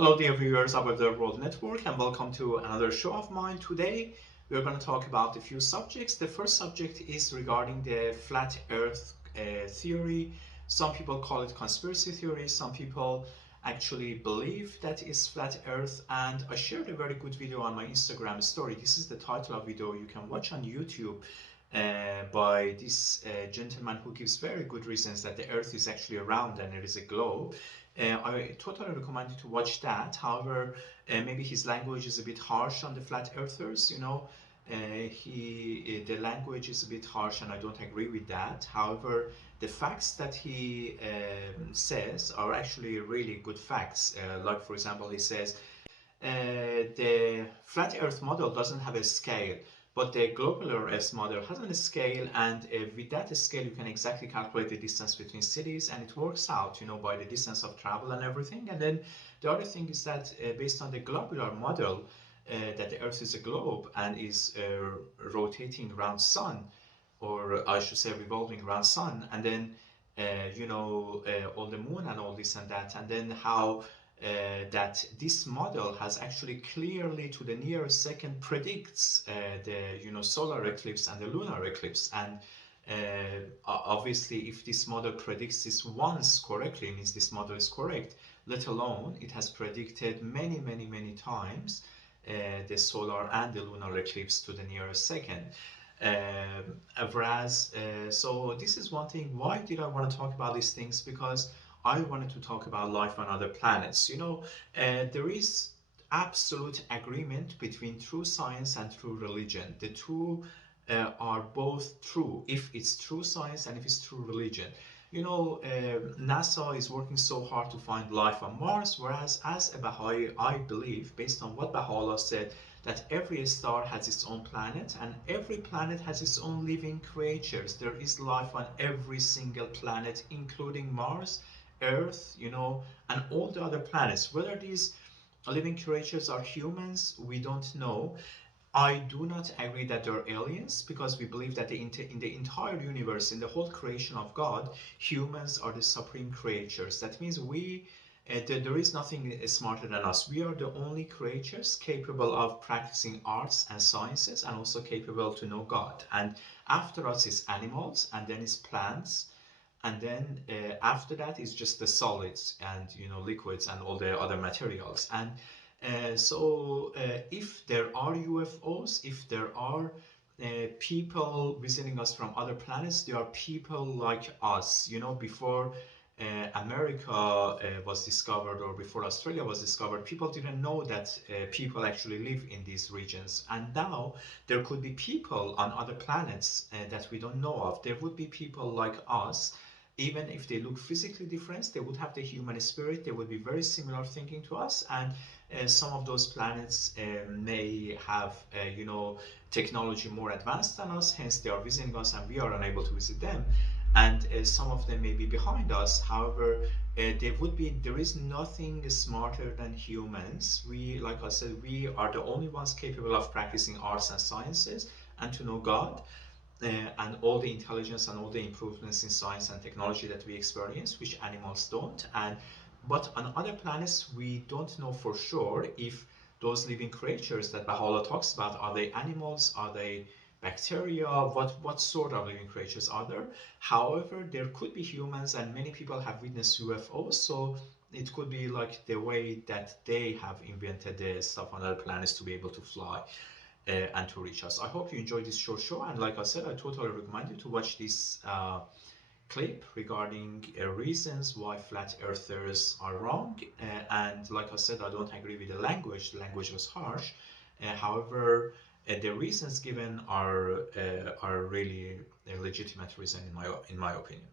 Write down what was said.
Hello dear viewers of the World Network, and welcome to another show of mine. Today we are going to talk about a few subjects. The first subject is regarding the flat earth theory. Some people call it conspiracy theory, some people actually believe that it's flat earth, and I shared a very good video on my Instagram story. This is the title of video you can watch on YouTube by this gentleman who gives very good reasons that the earth is actually round and it is a globe. I totally recommend you to watch that. However, maybe his language is a bit harsh on the flat earthers, the language is a bit harsh and I don't agree with that. However, the facts that he says are actually really good facts. Like for example, he says the flat earth model doesn't have a scale, but the globular Earth model has a scale, and with that scale you can exactly calculate the distance between cities, and it works out, by the distance of travel and everything. And then the other thing is that based on the globular model, that the Earth is a globe and is rotating around sun, or I should say revolving around sun, and then all the moon and all this and that, and then how that this model has actually clearly to the nearest second predicts the solar eclipse and the lunar eclipse. And obviously if this model predicts this once correctly, means this model is correct, let alone it has predicted many times the solar and the lunar eclipse to the nearest second. So this is one thing. Why did I want to talk about these things? Because I wanted to talk about life on other planets. There is absolute agreement between true science and true religion. The two are both true if it's true science and if it's true religion. NASA is working so hard to find life on Mars, whereas as a Baha'i, I believe, based on what Baha'u'llah said, that every star has its own planet and every planet has its own living creatures. There is life on every single planet, including Mars, Earth, and all the other planets. Whether these living creatures are humans, we don't know. I do not agree that they're aliens, because we believe that in the entire universe, in the whole creation of God, humans are the supreme creatures. That means there is nothing smarter than us. We are the only creatures capable of practicing arts and sciences, and also capable to know God. And after us is animals, and then is plants, and then after that is just the solids and liquids and all the other materials. And if there are UFOs, if there are people visiting us from other planets, they are people like us. Before America was discovered, or before Australia was discovered, people didn't know that people actually live in these regions. And now there could be people on other planets that we don't know of. There would be people like us. Even if they look physically different, they would have the human spirit. They would be very similar thinking to us. And some of those planets may have, technology more advanced than us. Hence, they are visiting us, and we are unable to visit them. And some of them may be behind us. However, there is nothing smarter than humans. Like I said, we are the only ones capable of practicing arts and sciences and to know God. And all the intelligence and all the improvements in science and technology that we experience, which animals don't. But on other planets, we don't know for sure if those living creatures that Baha'u'llah talks about, are they animals, are they bacteria, what sort of living creatures are there? However, there could be humans, and many people have witnessed UFOs, so it could be like the way that they have invented the stuff on other planets to be able to fly and to reach us. I hope you enjoyed this short show, and like I said, I totally recommend you to watch this clip regarding reasons why flat earthers are wrong. And like I said, I don't agree with the language. The language was harsh. However, the reasons given are really a legitimate reason in my opinion.